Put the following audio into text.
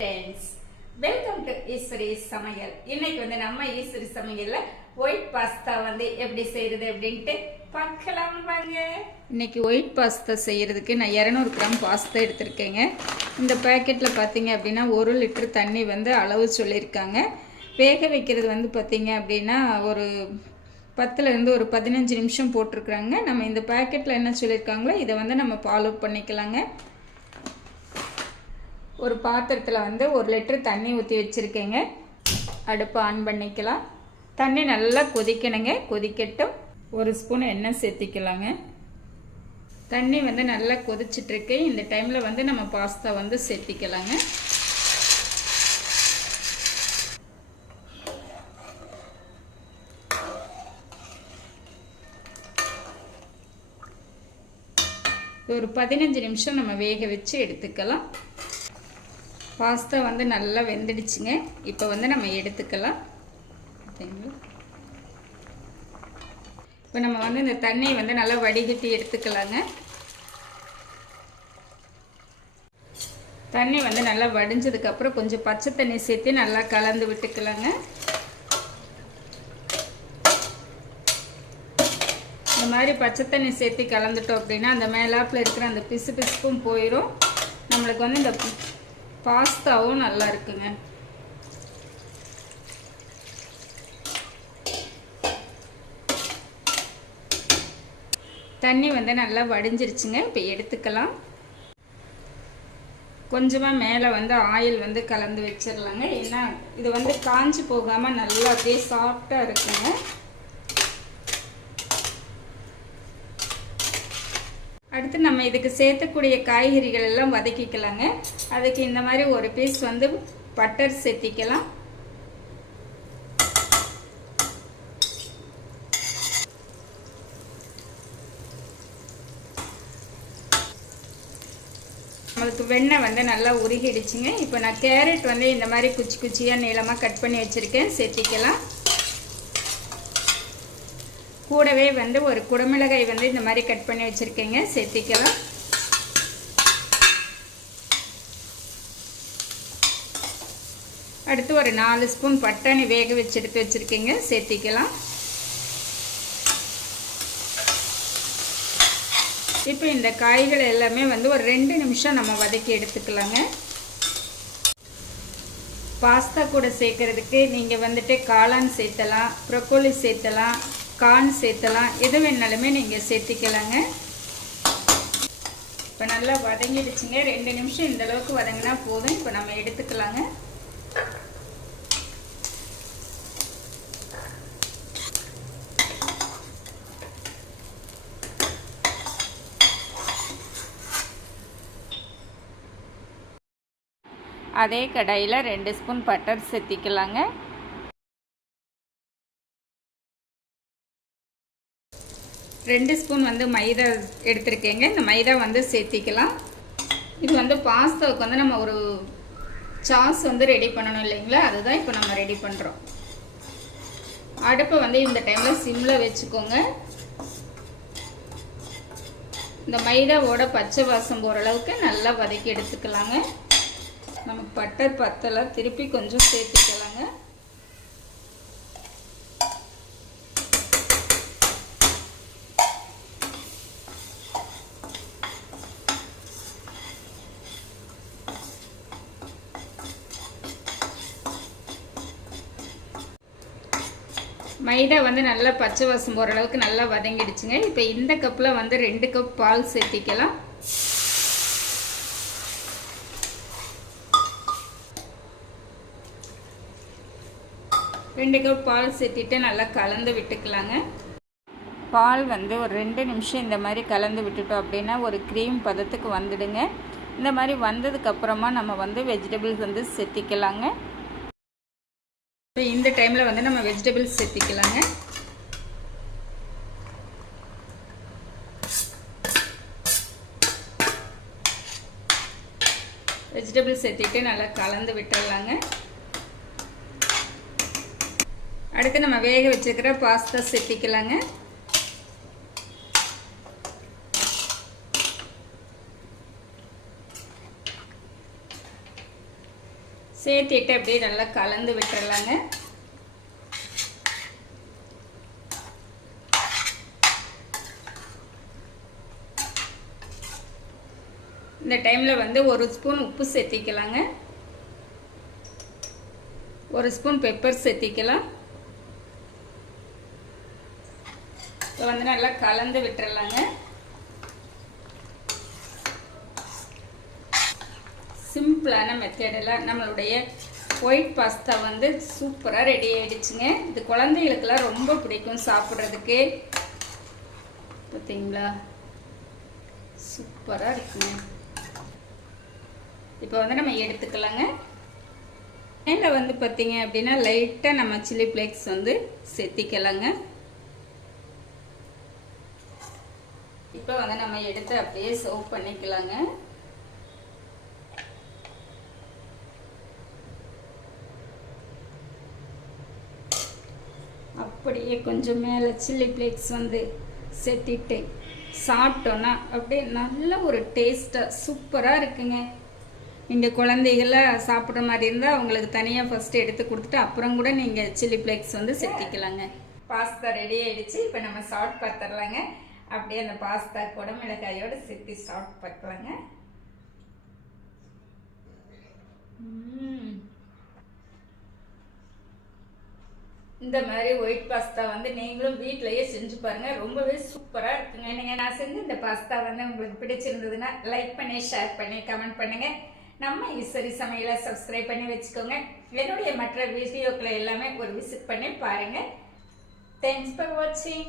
Friends welcome to Eswari சமையல். இன்னைக்கு வந்து நம்ம ஈஸ்வரி சமையல்ல ஒயிட் பாஸ்தா வந்து எப்படி செய்யறது அப்படின்ட்டு பார்க்கலாம் வாங்க. இன்னைக்கு ஒயிட் பாஸ்தா செய்யறதுக்கு நான் இரநூறு கிராம் பாஸ்தா எடுத்திருக்கேங்க. இந்த பேக்கெட்டில் பார்த்தீங்க அப்படின்னா ஒரு லிட்டர் தண்ணி வந்து அளவு சொல்லியிருக்காங்க. வேக வைக்கிறது வந்து பார்த்தீங்க அப்படின்னா ஒரு பத்துலேருந்து ஒரு பதினஞ்சு நிமிஷம் போட்டிருக்குறாங்க. நம்ம இந்த பேக்கெட்டில் என்ன சொல்லியிருக்காங்களோ இதை வந்து நம்ம ஃபாலோ பண்ணிக்கலாங்க. ஒரு பாத்திரத்தில் வந்து ஒரு லிட்டர் தண்ணி ஊற்றி வச்சுருக்கேங்க. அடுப்பை ஆன் பண்ணிக்கலாம். தண்ணி நல்லா கொதிக்கணுங்க. கொதிக்கட்டும். ஒரு ஸ்பூன் எண்ணெய் சேர்த்திக்கலாங்க. தண்ணி வந்து நல்லா கொதிச்சிட்ருக்கு. இந்த டைமில் வந்து நம்ம பாஸ்தா வந்து சேர்த்திக்கலாங்க. ஒரு பதினஞ்சு நிமிஷம் நம்ம வேக வச்சு எடுத்துக்கலாம். பாஸ்தா வந்து நல்லா வெந்துடுச்சுங்க. இப்போ வந்து நம்ம எடுத்துக்கலாம். பார்த்தீங்களா இப்போ நம்ம வந்து இந்த தண்ணியை வந்து நல்லா வடிகட்டி எடுத்துக்கலாங்க. தண்ணி வந்து நல்லா வடிஞ்சதுக்கப்புறம் கொஞ்சம் பச்சை தண்ணி சேர்த்து நல்லா கலந்து விட்டுக்கலாங்க. இந்த மாதிரி பச்சை தண்ணி சேர்த்து கலந்துட்டோம் அப்படின்னா அந்த மேலாப்பில் இருக்கிற அந்த பிசு பிசுப்பும் போயிடும் நம்மளுக்கு வந்து இந்த பாஸ்தாவும் நல்லா இருக்குங்க. தண்ணி வந்து நல்லா வடிஞ்சிருச்சுங்க இப்போ எடுத்துக்கலாம். கொஞ்சமாக மேலே வந்து ஆயில் வந்து கலந்து வச்சிடலாங்க ஏன்னா இது வந்து காஞ்சி போகாமல் நல்லா அப்படியே சாஃப்டாக இருக்குங்க. அடுத்து நம்ம இதுக்கு சேர்த்தக்கூடிய காய்கறிகள் எல்லாம் வதக்கிக்கலாங்க. அதுக்கு இந்த மாதிரி ஒரு பீஸ் வந்து பட்டர் சேர்த்திக்கலாம். நம்மளுக்கு வெண்ணெய் வந்து நல்லா உருகிடுச்சுங்க. இப்போ நான் கேரட் வந்து இந்த மாதிரி குச்சி குச்சியாக நீளமாக கட் பண்ணி வச்சுருக்கேன். சேர்த்திக்கலாம். கூடவே வந்து ஒரு குடமிளகாய் வந்து இந்த மாதிரி கட் பண்ணி வச்சுருக்கேங்க. சேர்த்திக்கலாம். அடுத்து ஒரு நாலு ஸ்பூன் பட்டாணி வேக வச்சு எடுத்து வச்சுருக்கேங்க. சேர்த்திக்கலாம். இப்போ இந்த காய்கள் எல்லாமே வந்து ஒரு ரெண்டு நிமிஷம் நம்ம வதக்கி எடுத்துக்கலாங்க. பாஸ்தா கூட சேர்க்கறதுக்கு நீங்கள் வந்துட்டு காளான் சேர்த்தலாம் ப்ரொக்கோலி சேர்த்தலாம் கார்ன் சேர்த்தலாம். எது வேணாலுமே நீங்கள் சேர்த்திக்கலாங்க. இப்போ நல்லா வதங்கிடுச்சுங்க. ரெண்டு நிமிஷம் இந்த அளவுக்கு வதங்கினா போதும். இப்போ நம்ம எடுத்துக்கலாங்க. அதே கடாயில் ரெண்டு ஸ்பூன் பட்டர் சேர்த்திக்கலாங்க. ரெண்டு ஸ்பூன் வந்து மைதா எடுத்திருக்கேங்க. இந்த மைதா வந்து சேர்த்திக்கலாம். இது வந்து பாஸ்தாவுக்கு வந்து நம்ம ஒரு சாஸ் வந்து ரெடி பண்ணணும் இல்லைங்களா? அதுதான் இப்போ நம்ம ரெடி பண்ணுறோம் அடுப்பை வந்து இந்த டைமில் சிம்மில் வச்சுக்கோங்க. இந்த மைதாவோட பச்சை வாசம் போகிற அளவுக்கு நல்லா வதக்கி எடுத்துக்கலாங்க. நமக்கு பட்டர் பத்தலை திருப்பி கொஞ்சம் சேர்த்துக்கலாம். மைதா வந்து நல்லா பச்சை வாசம் போகிற அளவுக்கு நல்லா வதங்கிடுச்சுங்க. இப்போ இந்த கப்பில் வந்து ரெண்டு கப் பால் சேர்த்திக்கலாம். ரெண்டு கப் பால் சேர்த்திட்டு நல்லா கலந்து விட்டுக்கலாங்க. பால் வந்து ஒரு ரெண்டு நிமிஷம் இந்த மாதிரி கலந்து விட்டுட்டோம் அப்படின்னா ஒரு க்ரீம் பதத்துக்கு வந்துடுங்க. இந்த மாதிரி வந்ததுக்கப்புறமா நம்ம வந்து வெஜிடபிள்ஸ் வந்து செத்திக்கலாங்க இப்போ இந்த டைமில் வந்து நம்ம வெஜிடபிள்ஸ் சேர்த்திக்கலாங்க. வெஜிடபிள்ஸ் சேர்த்திட்டு நல்லா கலந்து விட்டுடலாங்க. அடுத்து நம்ம வேக வச்சுருக்கிற பாஸ்தா சேர்த்திக்கலாங்க. சேர்த்திட்டு அப்படியே நல்லா கலந்து விட்டுறலாங்க. இந்த டைமில் வந்து ஒரு ஸ்பூன் உப்பு சேர்த்திக்கலாங்க. ஒரு ஸ்பூன் பெப்பர் சேர்த்திக்கலாம். இப்போ வந்து நல்லா கலந்து விட்டுறலாங்க. சிம்பிளான மெத்தடில் நம்மளுடைய ஒயிட் பாஸ்தா வந்து சூப்பராக ரெடி ஆகிடுச்சுங்க இது குழந்தைகளுக்கெல்லாம் ரொம்ப பிடிக்கும் சாப்பிட்றதுக்கு. பார்த்தீங்களா சூப்பராக இருக்குங்க. இப்போ வந்து நம்ம எடுத்துக்கலாங்க. மேலே வந்து பார்த்தீங்க அப்படின்னா லைட்டாக நம்ம சில்லி ஃப்ளேக்ஸ் வந்து செத்திக்கலாங்க. இப்போ வந்து நம்ம எடுத்து அப்படியே சர்வ் பண்ணிக்கலாங்க. அப்படியே கொஞ்சம் மேலே சில்லி ஃப்ளேக்ஸ் வந்து செத்திட்டு சாப்பிட்டோன்னா அப்படியே நல்ல ஒரு டேஸ்ட்டாக சூப்பராக இருக்குங்க. நீங்கள் குழந்தைகள்லாம் சாப்பிட்ற மாதிரி இருந்தால் அவங்களுக்கு தனியாக ஃபஸ்ட்டு எடுத்து கொடுத்துட்டு அப்புறம் கூட நீங்கள் சில்லி ஃப்ளேக்ஸ் வந்து செத்திக்கலாங்க. பாஸ்தா ரெடி ஆகிடுச்சு இப்போ நம்ம சாப்பிட் பார்த்துடலாங்க அப்படியே அந்த பாஸ்தா குடமிளகாயோடு செத்தி சாப்பிட் பார்க்கலாங்க இந்த மாதிரி ஒயிட் பாஸ்தா வந்து நீங்களும் வீட்டிலையே செஞ்சு பாருங்க. ரொம்பவே சூப்பராக இருக்குங்க. நீங்கள் நான் செஞ்ச இந்த பாஸ்தா வந்து உங்களுக்கு பிடிச்சிருந்ததுன்னா லைக் பண்ணி ஷேர் பண்ணி கமெண்ட் பண்ணுங்க. நம்ம ஈஸ்வரி சமையலை சப்ஸ்கிரைப் பண்ணி வச்சுக்கோங்க. என்னுடைய மற்ற வீடியோக்களை எல்லாமே ஒரு விசிட் பண்ணி பாருங்க. தேங்க்ஸ் ஃபார் வாட்சிங்